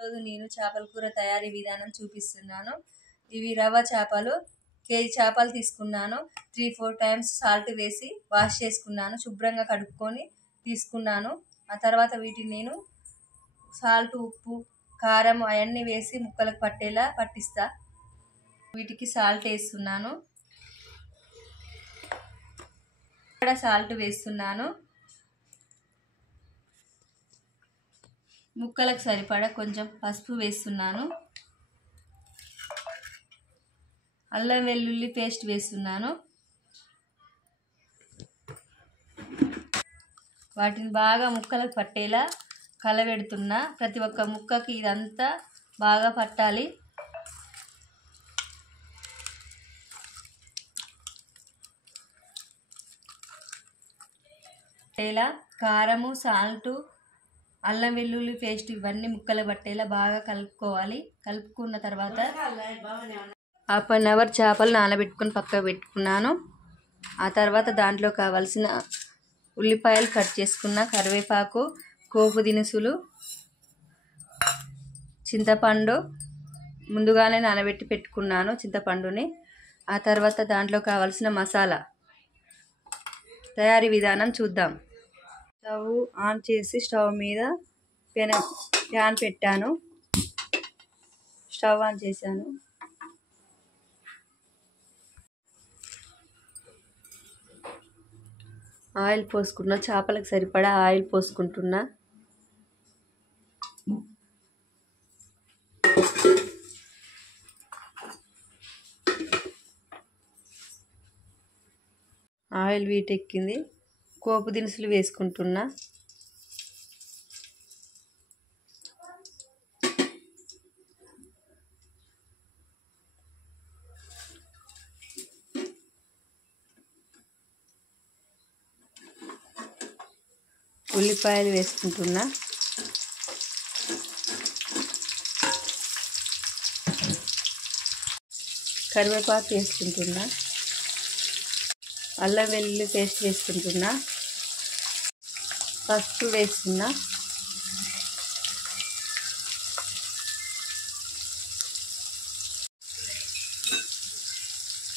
ఈరోజు నేను చేపల కూర తయారీ విధానం చూపిస్తున్నాను. ఇవి రవ్వ చేపలు. కేజీ చేపలు తీసుకున్నాను. 3-4 టైమ్స్ సాల్ట్ వేసి వాష్ చేసుకున్నాను. శుభ్రంగా కడుక్కొని తీసుకున్నాను. ఆ తర్వాత వీటిని నేను సాల్ట్, ఉప్పు, కారం అవన్నీ వేసి ముక్కలకు పట్టేలా పట్టిస్తా. వీటికి సాల్ట్ వేస్తున్నాను. ఇక్కడ సాల్ట్ వేస్తున్నాను. ముక్కలకు సరిపడా కొంచెం పసుపు వేస్తున్నాను. అల్లం వెల్లుల్లి పేస్ట్ వేస్తున్నాను. వాటిని బాగా ముక్కలకు పట్టేలా కలబెడుతున్నా. ప్రతి ఒక్క ముక్కకి ఇదంతా బాగా పట్టాలి. పట్టేలా కారము, సాల్టు, అల్లం వెల్లుల్లి పేస్ట్ ఇవన్నీ ముక్కలు పట్టేలా బాగా కలుపుకోవాలి. కలుపుకున్న తర్వాత 1/2 అవర్ చేపలు నానబెట్టుకుని పక్కకు పెట్టుకున్నాను. ఆ తర్వాత దాంట్లో కావాల్సిన ఉల్లిపాయలు కట్ చేసుకున్న, కరివేపాకు, పోపు దినుసులు, చింతపండు ముందుగానే నానబెట్టి పెట్టుకున్నాను చింతపండుని. ఆ తర్వాత దాంట్లో కావాల్సిన మసాలా తయారీ విధానం చూద్దాం. స్టవ్ ఆన్ చేసి స్టవ్ మీద ప్యాన్ పెట్టాను. స్టవ్ ఆన్ చేశాను. ఆయిల్ పోసుకున్నా. చేపలకు సరిపడా ఆయిల్ పోసుకుంటున్నా. ఆయిల్ వీటెక్కింది. పోపు దినుసులు వేసుకుంటున్నా. ఉల్లిపాయలు వేసుకుంటున్నా. కరివేపాకు వేసుకుంటున్నా. అల్లం వెల్లుల్లి పేస్ట్ వేసుకుంటున్నా. పసుపు వేస్తున్నా.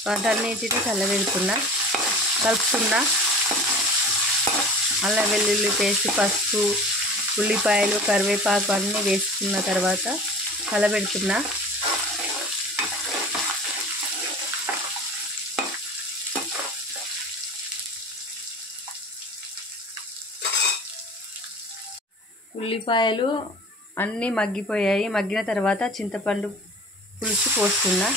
వాటన్నిటిని కలుపుతున్నా. అల్లం వెల్లుల్లి పేస్ట్, పసుపు, ఉల్లిపాయలు, కరివేపాకు అన్నీ వేసుకున్న తర్వాత కలబెడుతున్నా. ఉల్లిపాయలు అన్నీ మగ్గిపోయాయి. మగ్గిన తర్వాత చింతపండు పులుసు పోస్తున్నా.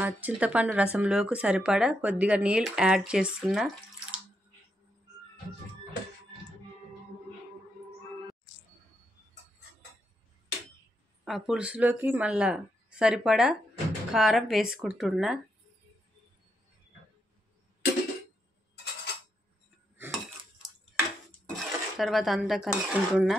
ఆ చింతపండు రసంలోకి సరిపడా కొద్దిగా నీళ్ళు యాడ్ చేస్తున్నా. ఆ పులుసులోకి మళ్ళా సరిపడా కారం వేసుకుంటున్నా. తర్వాత అంతా కలుపుకుంటున్నా.